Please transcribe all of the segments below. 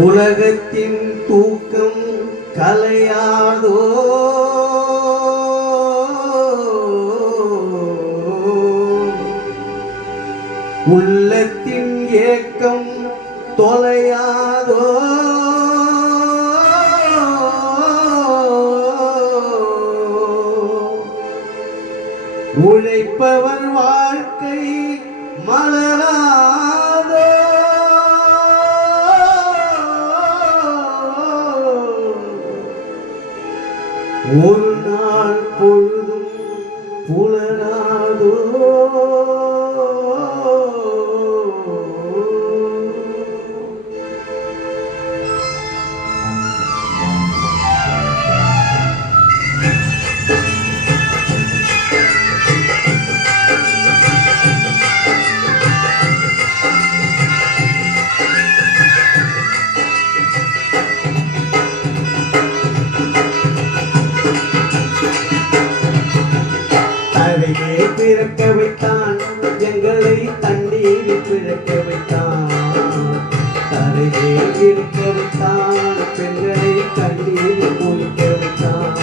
உலகத்தின் தூக்கம் கலையாதோ உள்ளத்தின் ஏக்கம் தொலையாதோ உழைப்பவர் வாழ்க்கை மலராதோ ஒரு நாள் பொழுதும் புலராதோ தரையே பிறக்க வைத்தான் எங்களை தண்ணீரில் பிறக்க வைத்தான் தரையே இருக்க வைத்தான் பெண்களை கண்ணீரில் குளிக்க வைத்தான்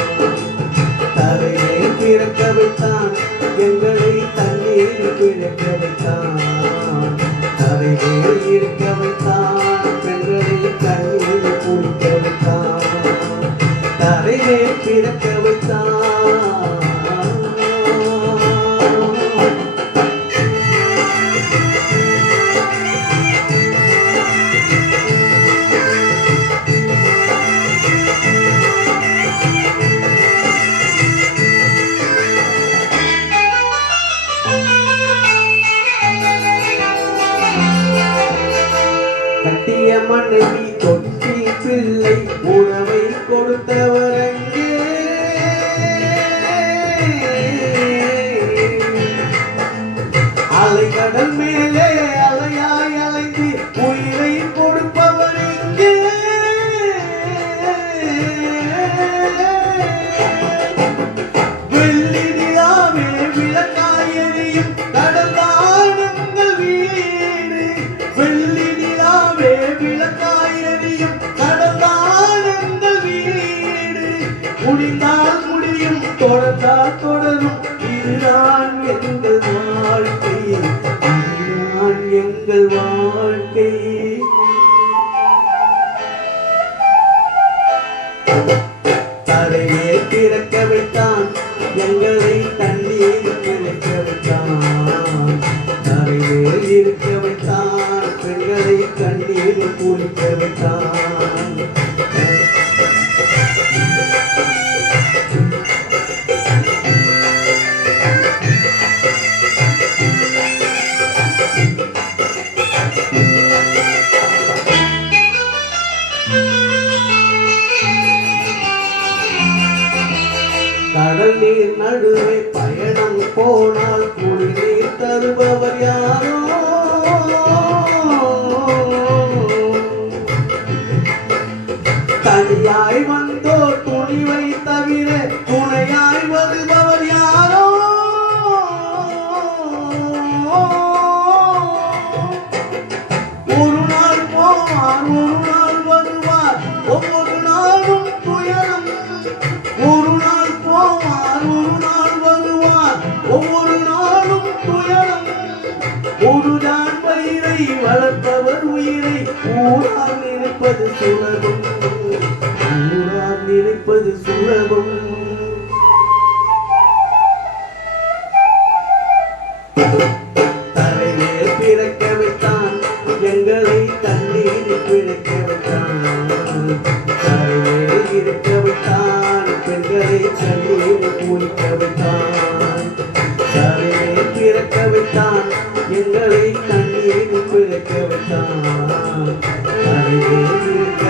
தரையே பிறக்க வைத்தான் எங்களை தண்ணீரில் பிறக்க வைத்தான் தரையே இருக்க வைத்தான் பெண்களை கண்ணீரில் குளிக்க வைத்தான் தரையே பிறக்க வைத்தான் கட்டிய மனைவி தொட்டி பிள்ளை உணவை கொடுத்தவர் அங்கே அலைகடல் மேலே அலையாய் அலைந்து உயிரை கொடுப்பவர் இங்கே வெள்ளி நிலாவே விளக்காய் எரியும் கடந்தானங்கள் வீடு வெள்ளி விளக்காயறியும் கடந்தானங்கள் வீடு முடிந்தால் முடியும் தொடர்ந்தால் தொடரும் இதுதான் எங்கள் வாழ்க்கை இதுதான் எங்கள் வாழ்க்கை தரையே பிறக்க வைத்தான் எங்களை தண்ணீர் பிழைக்க வைத்தான் தரையே இருக்க வைத்தான் பெண்களை கண்ணீர் குளிக்க வைத்தான் கடல் நீர் நடுவே பயணம் போனால் குடிநீர் தருபவர் யாரோ தனியாய் வந்தோ துணிவை தவிர துணையாய் வருபவர் யாரோ ஒரு நாள் போவார் ஒரு நாள் வருவார் ஒவ்வொரு நாளும் துயரம் ஒரு நாள் போவார் ஒரு நாள் வருவார் ஒவ்வொரு நாளும் துயரம் ஒருதான் வயிறை வளர்ப்பவர் உயிரை ஊரார் நினைப்பது சுலபம் ஊரார் நினைப்பது சுலபம் தரையே பிறக்க வைத்தான் எங்களை தண்ணீரில் பிழைக்க வைத்தான் தரையே இருக்க வைத்தான் பெண்களை கண்ணீரில் குளிக்க வைத்தான் தரையே பிறக்க வைத்தான் எங்களை கண்ணீரில் பிழைக்க வைத்தான் தரையே இருக்க